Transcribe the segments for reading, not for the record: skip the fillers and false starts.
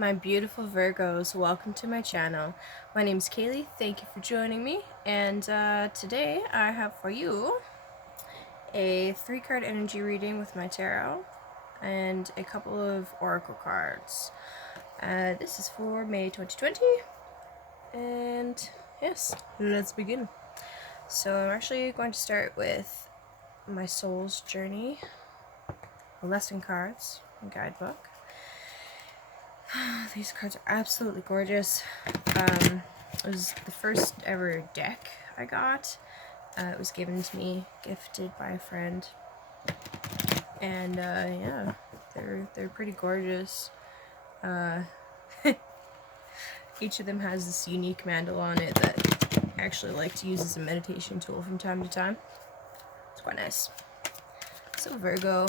my beautiful Virgos, welcome to my channel. My name is Kaylee, thank you for joining me, and today I have for you a 3-card energy reading with my tarot and a couple of oracle cards. This is for May 2020, and yes, let's begin. So I'm actually going to start with my soul's journey, lesson cards, guidebook. These cards are absolutely gorgeous. It was the first ever deck I got. It was given to me, gifted by a friend, and yeah, they're pretty gorgeous. Each of them has this unique mandala on it that I actually like to use as a meditation tool from time to time. It's quite nice. So Virgo,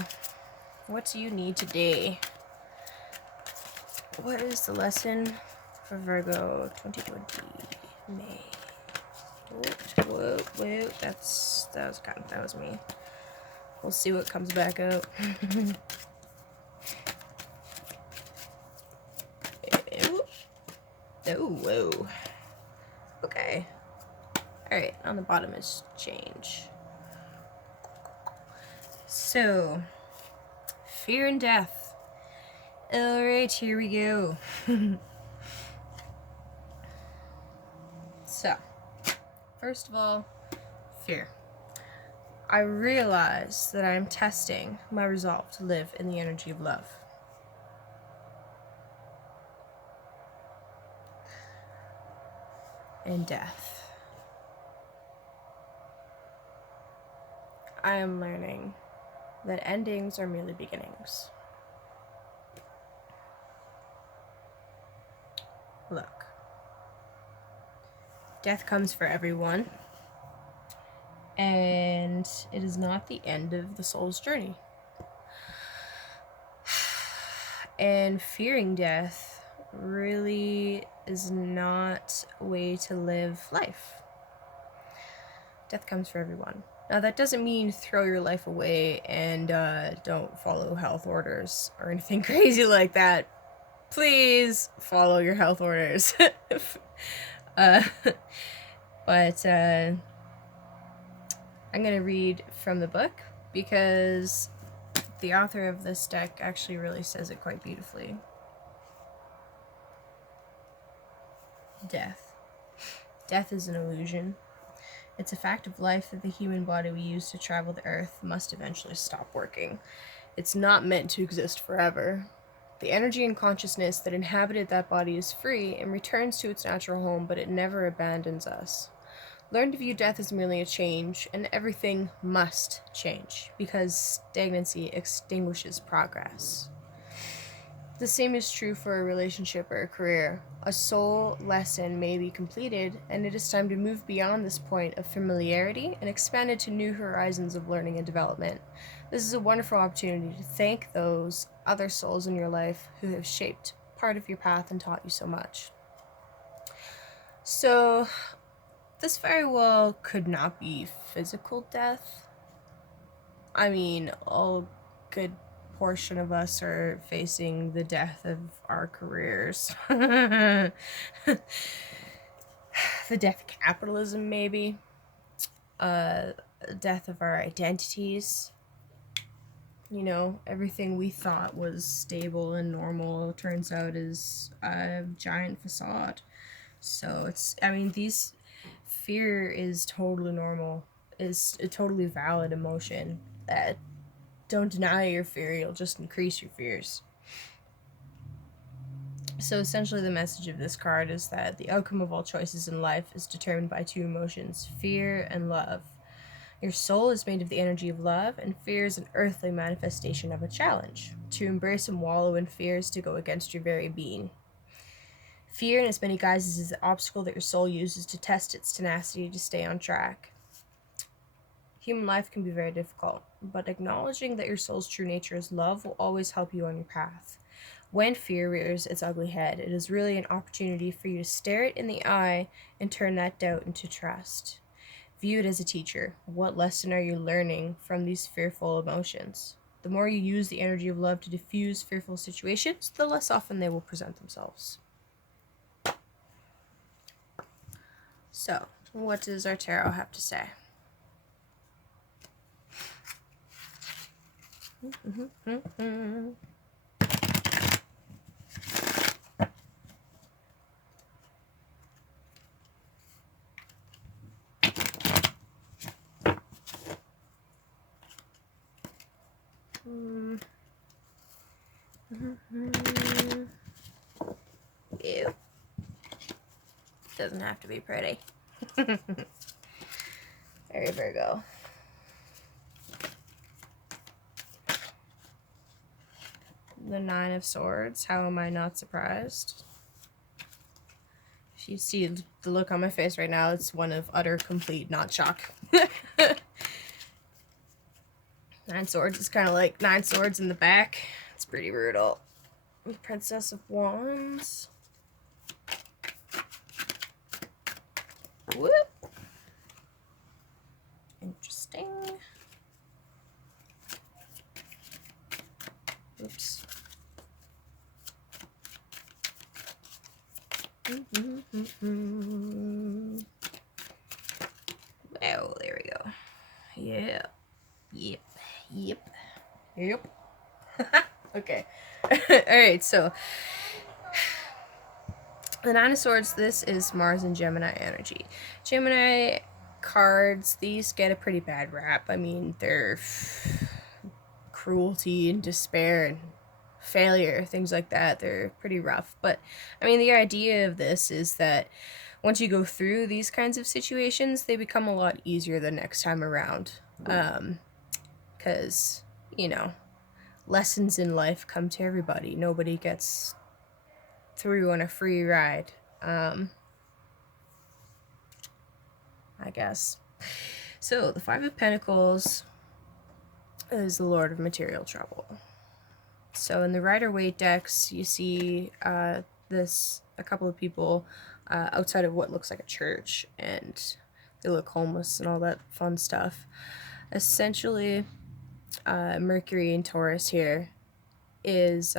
what do you need today? What is the lesson for Virgo 2020 May? Whoa, that was me. We'll see what comes back out. Oh, whoa. Okay. Alright, on the bottom is change. So, fear and death. Alright, here we go. So, first of all, fear. I realize that I am testing my resolve to live in the energy of love. And death. I am learning that endings are merely beginnings. Look. Death comes for everyone, and it is not the end of the soul's journey. And fearing death really is not a way to live life. Death comes for everyone. Now, that doesn't mean throw your life away and don't follow health orders or anything crazy like that. Please follow your health orders. But I'm going to read from the book because the author of this deck actually really says it quite beautifully. Death. Death is an illusion. It's a fact of life that the human body we use to travel the earth must eventually stop working. It's not meant to exist forever. The energy and consciousness that inhabited that body is free and returns to its natural home, but it never abandons us. Learn to view death as merely a change, and everything must change, because stagnancy extinguishes progress. The same is true for a relationship or a career. A soul lesson may be completed, and it is time to move beyond this point of familiarity and expand into new horizons of learning and development. This is a wonderful opportunity to thank those other souls in your life who have shaped part of your path and taught you so much. So, this very well could not be physical death. I mean, all good portion of us are facing the death of our careers. The death of capitalism, maybe. Death of our identities. You know, everything we thought was stable and normal turns out is a giant facade. So fear is totally normal. Is a totally valid emotion. Don't deny your fear, you'll just increase your fears. So essentially the message of this card is that the outcome of all choices in life is determined by two emotions, fear and love. Your soul is made of the energy of love, and fear is an earthly manifestation of a challenge. To embrace and wallow in fear is to go against your very being. Fear in its many guises is the obstacle that your soul uses to test its tenacity to stay on track. Human life can be very difficult, but acknowledging that your soul's true nature is love will always help you on your path. When fear rears its ugly head, it is really an opportunity for you to stare it in the eye and turn that doubt into trust. View it as a teacher. What lesson are you learning from these fearful emotions? The more you use the energy of love to diffuse fearful situations, the less often they will present themselves. So, what does our tarot have to say? Ew. Doesn't have to be pretty. Very Virgo. The Nine of Swords. How am I not surprised? If you see the look on my face right now, it's one of utter, complete not shock. Nine Swords is kind of like nine swords in the back. It's pretty brutal. Princess of Wands. Whoop. Interesting. Oops. Oh, there we go. Yeah. Yep. Okay. Alright, so the Nine of Swords, this is Mars and Gemini energy. Gemini cards, these get a pretty bad rap. I mean, they're cruelty and despair and failure, things like that. They're pretty rough. But, I mean, the idea of this is that once you go through these kinds of situations, they become a lot easier the next time around. Because, you know, lessons in life come to everybody. Nobody gets through on a free ride. I guess. So, the Five of Pentacles is the Lord of Material Trouble. So, in the Rider-Waite decks, you see a couple of people outside of what looks like a church, and they look homeless and all that fun stuff. Essentially, Mercury in Taurus here is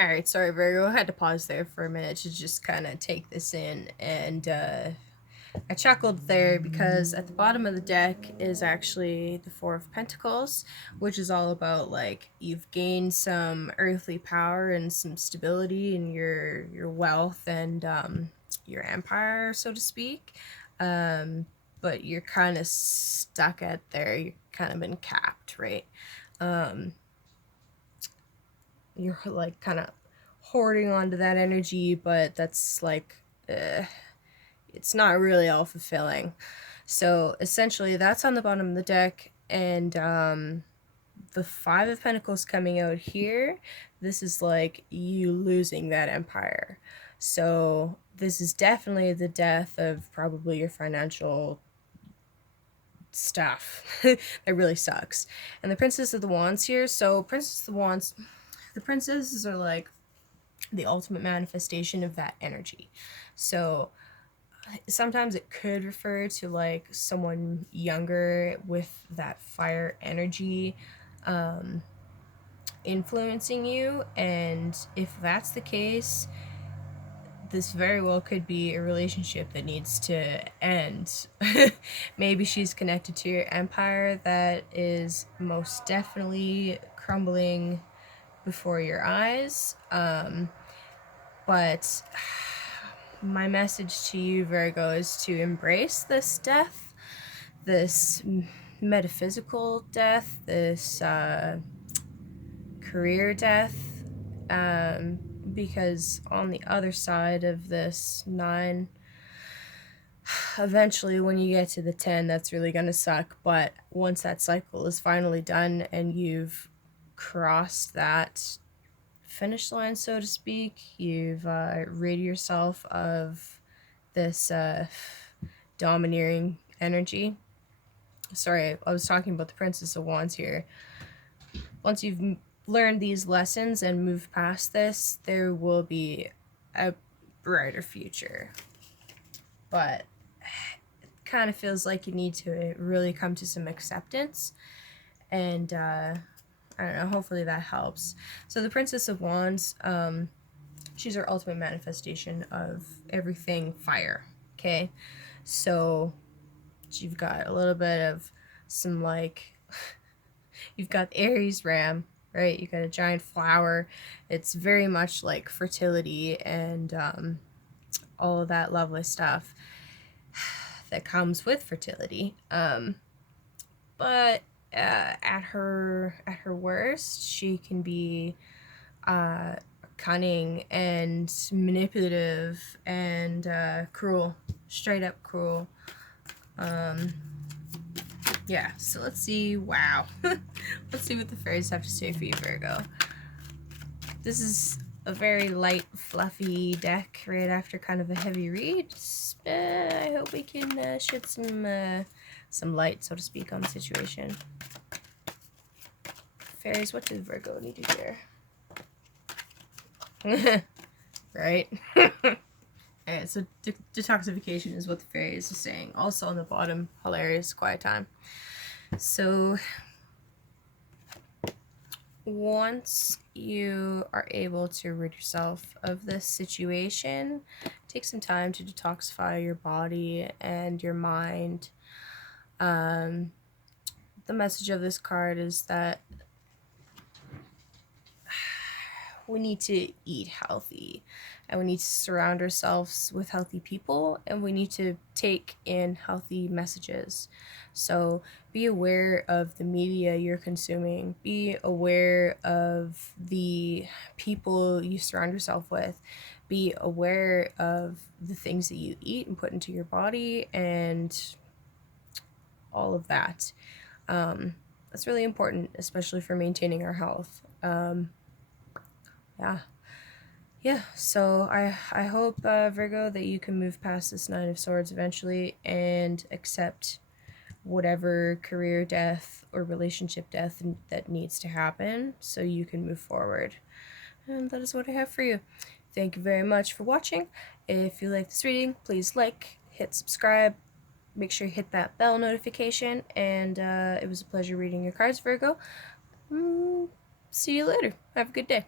Alright, sorry Virgo, I had to pause there for a minute to just kind of take this in, and I chuckled there because at the bottom of the deck is actually the Four of Pentacles, which is all about, like, you've gained some earthly power and some stability in your wealth and your empire, so to speak, but you're kind of stuck at there. You've kind of been capped, right? You're like kind of hoarding onto that energy, but that's like it's not really all fulfilling. So essentially that's on the bottom of the deck, and the Five of Pentacles coming out here, this is like you losing that empire. So this is definitely the death of probably your financial stuff. That really sucks. And the Princess of the Wands here, so Princess of the Wands, the princesses are like the ultimate manifestation of that energy. So sometimes it could refer to like someone younger with that fire energy influencing you, and if that's the case, this very well could be a relationship that needs to end. Maybe she's connected to your empire that is most definitely crumbling before your eyes. But my message to you, Virgo, is to embrace this death, this metaphysical death, this career death, because on the other side of this 9, eventually when you get to the 10, that's really gonna suck. But once that cycle is finally done and you've crossed that finish line, so to speak, you've rid yourself of this domineering energy. Sorry, I was talking about the Princess of Wands here. Once you've learned these lessons and moved past this, there will be a brighter future. But kind of feels like you need to really come to some acceptance, and I don't know, hopefully that helps. So the Princess of Wands, she's our ultimate manifestation of everything fire. Okay, so you've got a little bit of some, like, you've got Aries Ram, right? You've got a giant flower. It's very much like fertility and all of that lovely stuff that comes with fertility. But at her worst, she can be cunning and manipulative and cruel, straight up cruel. Yeah, so let's see. Wow. Let's see what the fairies have to say for you, Virgo. This is a very light, fluffy deck right after kind of a heavy read. I hope we can shed some light, so to speak, on the situation. Fairies, what does Virgo need to hear? Right? Alright, so detoxification is what the fairies are saying. Also on the bottom, hilarious, quiet time. So once you are able to rid yourself of this situation, take some time to detoxify your body and your mind. The message of this card is that we need to eat healthy, and we need to surround ourselves with healthy people, and we need to take in healthy messages. So be aware of the media you're consuming. Be aware of the people you surround yourself with. Be aware of the things that you eat and put into your body and all of that. That's really important, especially for maintaining our health. Yeah, so I hope, Virgo, that you can move past this Nine of Swords eventually and accept whatever career death or relationship death that needs to happen so you can move forward. And that is what I have for you. Thank you very much for watching. If you like this reading, please like, hit subscribe, make sure you hit that bell notification, and it was a pleasure reading your cards, Virgo. See you later. Have a good day.